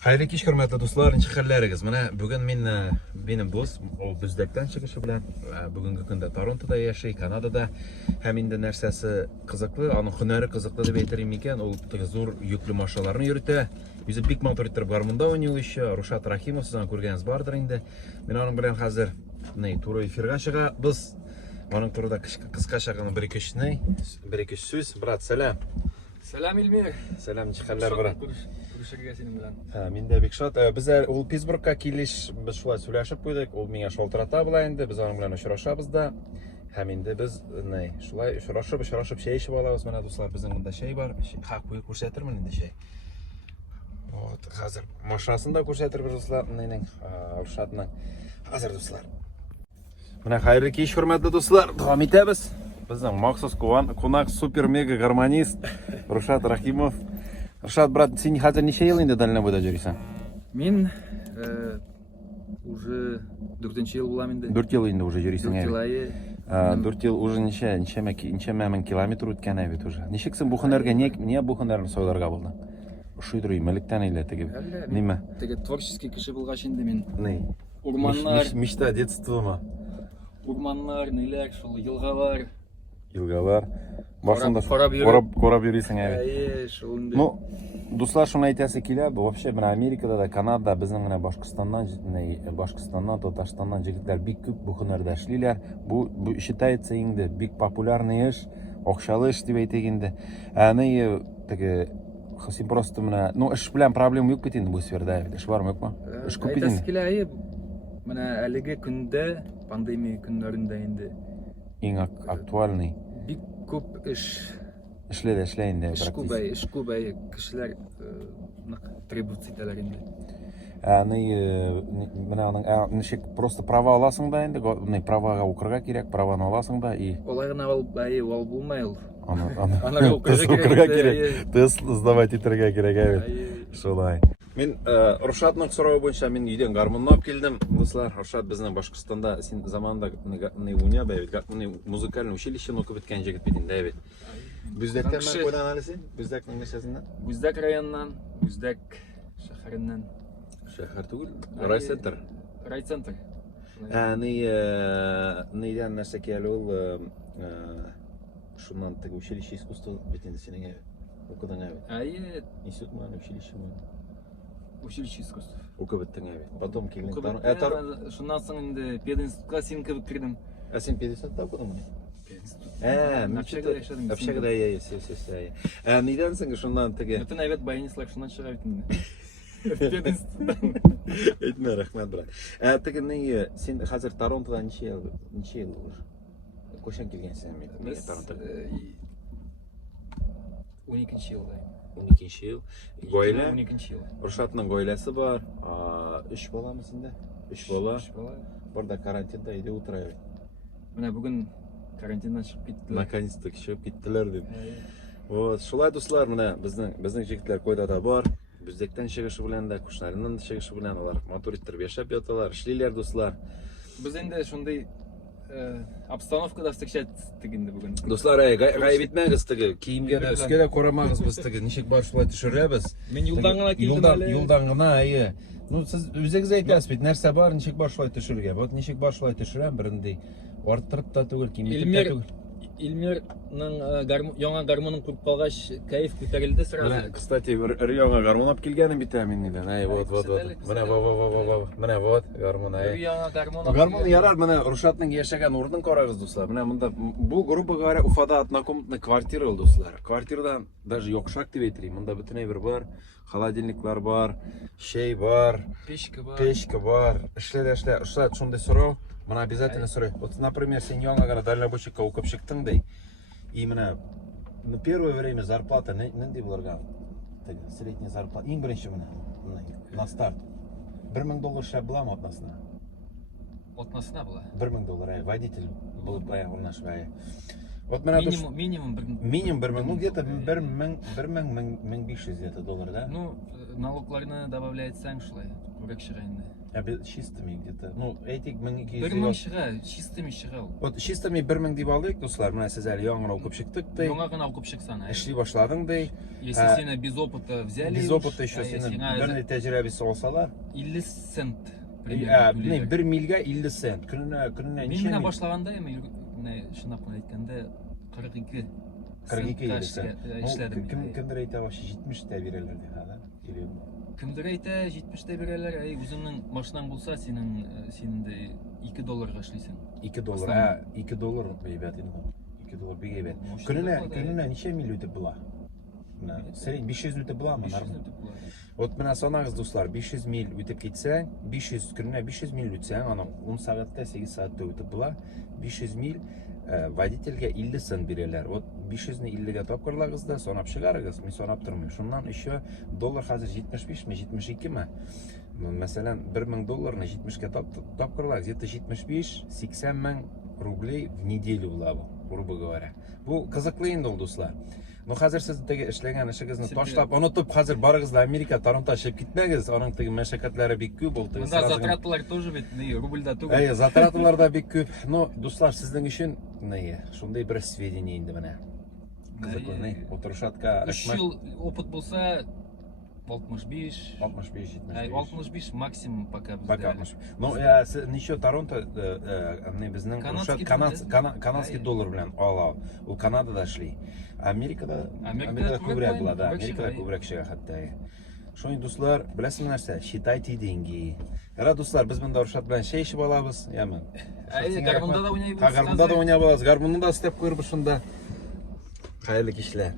Hayırlı kеш hürmetli dostlar, inşi halleriniz. Bugün benim dost, o Büzdek'ten çıkışı bilen, bugünkü günde Toronto'da yaşay, Kanada'da. Hem indi nersesi kızıklı, onun hüneri kızıklı da beytireyim iken, o zor yüklü maşalarını yürütü. Yüzü big motor ittirip garmunda oynuyor işi, Ruşat Rahimov sizden көргеніңіз бардыр indi. Ben onun bilen hazır, turu efirga çığa, biz onun turda kıska şakını bir iki söz, brat selam. Selam İlmir. Selam çıkarlar brat. Görüşürüz senin bilen. Мен де Бекшат. Біздер ол Питтсбургқа келеш біз шулай сөйләшеп қойдық. Ол миңа шалтырата була инде. Біз аның белән очрашабыз да. Һәм инде біз шулай очрашып шәй эчеп алабыз. Менә дуслар, безнең монда шәй бар. Хак куеп күрсәтермен инде шәй. Вот, хәзер машасын да күрсәтербез дуслар. Рушатның. Хәзер дуслар. Менә хәерле кич, хөрмәтле дуслар. Дәвам итәбез. Безнең махсус кунак супер мега гармонист Рушат Рахимов. Рашат, брат, сен хәзер ничә ел инде дальнобойда йөрисең? Мин уже 4-нче ел булам инде. 4 ел инде уже йөрисең. 4 ел. 4 ел уже ничә мең километр үткән бит уже. Ничек син бу һөнәргә не бу һөнәрне сайларга булдың? Ошыйдыр мәлектән әйлә теге. Ниме? Теге творческий кеше булгач инде мин. Ни? Урманнар, Мечта детствома. урманнар, ниләр, шул елгалар. Елгалар. Башында карап йөрисең әйе. Шул инде. Ну, дуслар, шуны әйтәсе килә, вообще менә Америкада да, Канадада, безнең менә Башкортстаннан, Татарстаннан җегетләр бик күп бу һөнәрдә эшлиләр. Бу считается инде бик популярный эш, акчалы эш дип әйтик инде. Теге син просто менә, эш белән проблема юк бит инде бу сферда. Эш бармы, юкмы? Эш күп бит инде. Килә, әйе. Менә әлеге көндә, пандемия көннәрендә инде иң актуальный бик күп эш эшләй инде. Эш күп, кешеләр требуция итәләр инде. Менә аның ничек просто права аласың да инде, правага укырга кирәк, праваны аласың да и Олай гына ал булмай ул. Аны укырга кирәк. Тест сдавать итәргә кирәк. Шулай. Мен Рушатның соравы буенча мин өйдән гармонны алып килдем. Дуслар, Рушат безнең Башкортстанда син заманда уйная бит, музыкаль училище укып биткән җегет бит инде бит. Бүздәктән мен кайдан аласың? Бүздәкнең нәшәсеннән? Бүздәк районнан, Бүздәк шәһәреннән. Шәһәр түгел, райцентр. Райцентр. Нидән нәрсә килә ул? Шуннан теге училище искусства бит инде синең укыдың бит. Әйе. Институт мә, училище мә? Училище искусств. Укып биттең бит. Потом килдең. Шуннан соң инде пединститутка син кебек кирдем. Син пединститутта укыдыңмы? Общагада нидән соң шуннан теге? Бөтен әйбәт баянислар шуннан чыга бит инде. Пединституттан. Әйтмә, рәхмәт, брат. Теге син хәзер Торонтода ничә ел уже? Кайчан килгәнсең мин Торонтога? 12-нче елда. 12-нче ел. Гаилә? 12-нче ел. Рушатның гаиләсе бар. 3 баламы синдә? 3 бала. Барда карантинда өйдә утыра. Менә бүген карантиндан чыгып киттеләр. Наконец-то чыгып киттеләр дип. Вот, шулай дуслар, менә безнең җегетләр кайда да бар. Бүздәктән чыгышы белән дә, кушнарыннан чыгышы белән алар мотор иттереп яшәп яталар, эшлиләр дуслар. Без инде шундый обстановкада встречать инде бүген. Дуслар, гаеп итмәгез теге, киемгә дә, өскә дә карамагыз без теге, ничек бар шулай төшерәбез. Мин юлдан гына килдем әле. Юлдан гына, әйе. Сез үзегез әйтәсез бит, нәрсә бар, ничек бар шулай төшерергә. Вот ничек бар шулай төшерәм, берендей. Арттырып та түгел, кимитеп тә түгел. Илмирның яңа гармонын курып калгач, кайф күтәрелде сразу. Кстати, яңа гармон алып килгәнем бит мин идән. Вот. Менә вот гармон. Яңа гармон. Гармон ярар, менә Рушатның яшәгән урынын карагыз, дуслар. Менә монда бу грубо говоря Уфада однокомнатный квартира ул, дуслар. Квартирада даже йокшак дип әйтелә. Монда бөтенләй бер бар. Холодильниклар бар, чәй бар, печка бар. Эшләр. Рушат, шундый сорау. Менә обязательно сорай. Вот, например, син яңа гына дальнобойщикка укып чыктың ди. И менә на первое время зарплата нинди булырга? Теге средняя зарплата. Иң беренче менә на старт. $1000 шәп буламы атнасына? Атнасына була. $1000, водитель булып урнашып. Вот менә Минимум минимум 1000, ну где-то 1500 где-то доллар, да? Ну, налогларны добавляет сәң шулай. Күрек шыға инде. А без чистыми где-то. Ну, этик 1200. 1000 шыға, чистыми шыға ул. Вот чистыми 1000 дип алдык, дуслар. Менә сез әле яңа укып чыктык ди. Яңа гына укып чыксан. Эшли башладың ди. Если сені без опыта взяли. Без опыта еще сені берне тәҗрибәсе алсалар. 50 цент. Не, 1 мильгә 50 цент. Күненә Мен ничә менә мил? башлаганда эме шундый кына әйткәндә 42. 42 цент. Эшләдем. Кемдер әйтә башы 70 тә бирәләр ди хәзер. Или Кемдер әйтә 70 тә бирәләр. Үзеңнең машинаң булса, синең $2 эшлисең. 2 доллар. 2 доллар бәйбәт инде. 2 доллар бик әйбәт. Күненә ничә мил үтеп була? Сәлим 500 үтеп буламы? Вот менә санагыз дуслар, 500 мил үтеп китсәң, 500 көненә 500 мил үтсәң, аны 10 сәгатьтә 8 сәгатьтә үтеп була. 500 мил водительгә 50 цент бирәләр. Вот 500-не 50-гә тапкырлагыз да, санап чыгарыгыз. Мин санап тормыйм. Шуннан еще доллар хәзер 75 ме, 72 ме? Мәсәлән, 1000 долларны 70-гә тапкырлагыз, где-то 75-80 мең рублей в неделю була бу, грубо говоря. Бу кызыклы инде ул дуслар. Ну хәзер сез теге эшләгән эшегезне ташлап, онытып хәзер барыгыз да Америка, Торонто чыгып китмәгез. Аның теге мәшәкатьләре бик күп ул. Монда затратлар тоже бит, рубльда түгел. Затратлар да бик күп. Ну, дуслар, сезнең өчен шундай бер сведения инде менә. Кызыклы, утырышатка 3 ел опыт булса 65, 65 максимум пока Пока. Ну, ничего Торонто, безнең канадский доллар белән ала. Ул Канадада эшли. Америкада күбрәк була да. Америкада күбрәк чыга хәтта. Шуны дуслар, беләсезме нәрсә? Считайте деньги. Ра дуслар, без монда Рушат белән чәй эчеп алабыз, яме. Гармунда да уйнайбыз. Гармунда да уйнап алабыз. Гармунда да степ куербыз шунда. Хәерле кичләр.